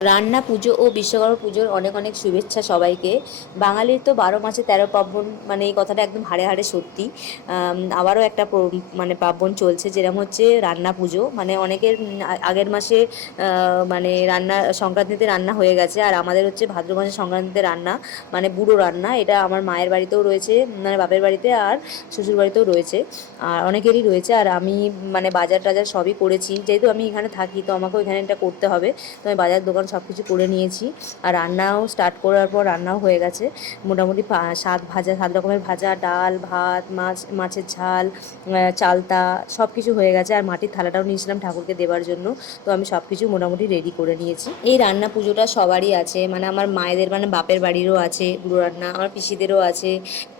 রান্না পুজো ও বিশ্বকর্মা পুজোর অনেক অনেক শুভেচ্ছা সবাইকে। বাঙালির তো 12 মাসে 13 পার্বণ, মানে এই কথাটা একদম হাড়ে হাড়ে সত্যি। আবারও একটা মানে পার্বণ চলছে, যেরকম হচ্ছে রান্না পুজো। মানে অনেকের আগের মাসে মানে রান্না সংক্রান্তিতে রান্না হয়ে গেছে, আর আমাদের হচ্ছে ভাদ্র মাসে সংক্রান্তিতে রান্না, মানে বুড়ো রান্না। এটা আমার মায়ের বাড়িতেও রয়েছে, মানে বাপের বাড়িতে আর শ্বশুর বাড়িতেও রয়েছে, আর অনেকেরই রয়েছে। আর আমি মানে বাজার টাজার সবই করেছি, যেহেতু আমি এখানে থাকি তো আমাকেও এখানে এটা করতে হবে। তো আমি বাজার দোকান সব কিছু করে নিয়েছি, আর রান্নাও স্টার্ট করার পর রান্নাও হয়ে গেছে। মোটামুটি 7 রকমের ভাজা, ডাল, ভাত, মাছের ঝাল, চালতা, সব কিছু হয়ে গেছে। আর মাটির থালাটাও নিয়েছিলাম ঠাকুরকে দেওয়ার জন্য। তো আমি সব কিছু মোটামুটি রেডি করে নিয়েছি। এই রান্না পুজোটা সবারই আছে, মানে আমার মায়েদের, মানে বাপের বাড়িরও আছে বুড়ো রান্না, আমার পিসিদেরও আছে,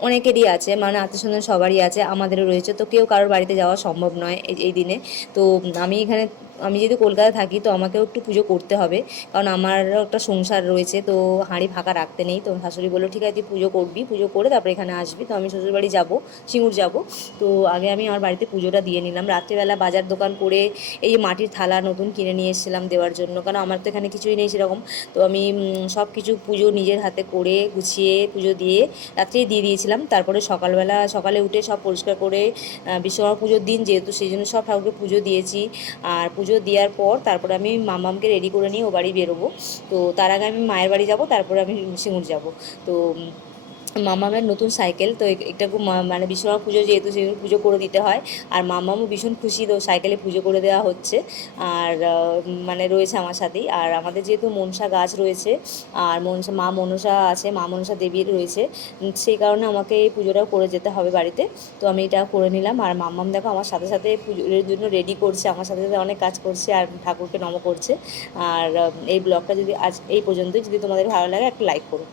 অনেকেরই আছে, মানে আত্মীয় স্বজন সবারই আছে, আমাদেরও রয়েছে। তো কেউ কারোর বাড়িতে যাওয়া সম্ভব নয় এই দিনে। তো আমি যেহেতু কলকাতায় থাকি, তো আমাকেও একটু পুজো করতে হবে, কারণ আমারও একটা সংসার রয়েছে। তো হাঁড়ি ফাঁকা রাখতে নেই। তো শাশুড়ি বললো ঠিক আছে তুই পুজো করবি, পুজো করে তারপরে এখানে আসবি। তো আমি শ্বশুরবাড়ি যাবো, সিঙ্গুর যাব। তো আগে আমি আমার বাড়িতে পুজোটা দিয়ে নিলাম। রাত্রিবেলা বাজার দোকান করে এই মাটির থালা নতুন কিনে নিয়ে এসেছিলাম দেওয়ার জন্য, কারণ আমার তো এখানে কিছুই নেই সেরকম। তো আমি সব কিছু পুজো নিজের হাতে করে গুছিয়ে পুজো দিয়ে রাত্রেই দিয়ে দিয়েছিলাম। তারপরে সকালে উঠে সব পরিষ্কার করে, বিশ্বকর্মা পুজোর দিন যেহেতু, সেই জন্য সব ঠাকুরকে পুজো দিয়েছি। আর পুজো দেওয়ার পর তারপরে আমি মামামকে রেডি করে নিয়ে ও বাড়ি বেরোবো। তো তার আগে আমি মায়ের বাড়ি যাব, তারপরে আমি সিঙ্গুর যাব। তো মামামের নতুন সাইকেল, তো এটা খুব মানে বিশ্বকর্মা পুজো যেহেতু, সেহেতু পুজো করে দিতে হয়। আর মামামও ভীষণ খুশি, তো সাইকেলে পুজো করে দেওয়া হচ্ছে। আর মানে রয়েছে আমার সাথেই। আর আমাদের যেহেতু মনসা গাছ রয়েছে, আর মা মনসা আছে, মা মনসা দেবীর রয়েছে, সেই কারণে আমাকে এই পুজোটাও করে যেতে হবে বাড়িতে। তো আমি এটা করে নিলাম। আর মাম্মাম দেখো আমার সাথে সাথে পুজোর জন্য রেডি করছে, আমার সাথে সাথে অনেক কাজ করছে, আর ঠাকুরকে নম করছে। আর এই ব্লগটা যদি আজ এই পর্যন্তই, যদি তোমাদের ভালো লাগে একটা লাইক করো।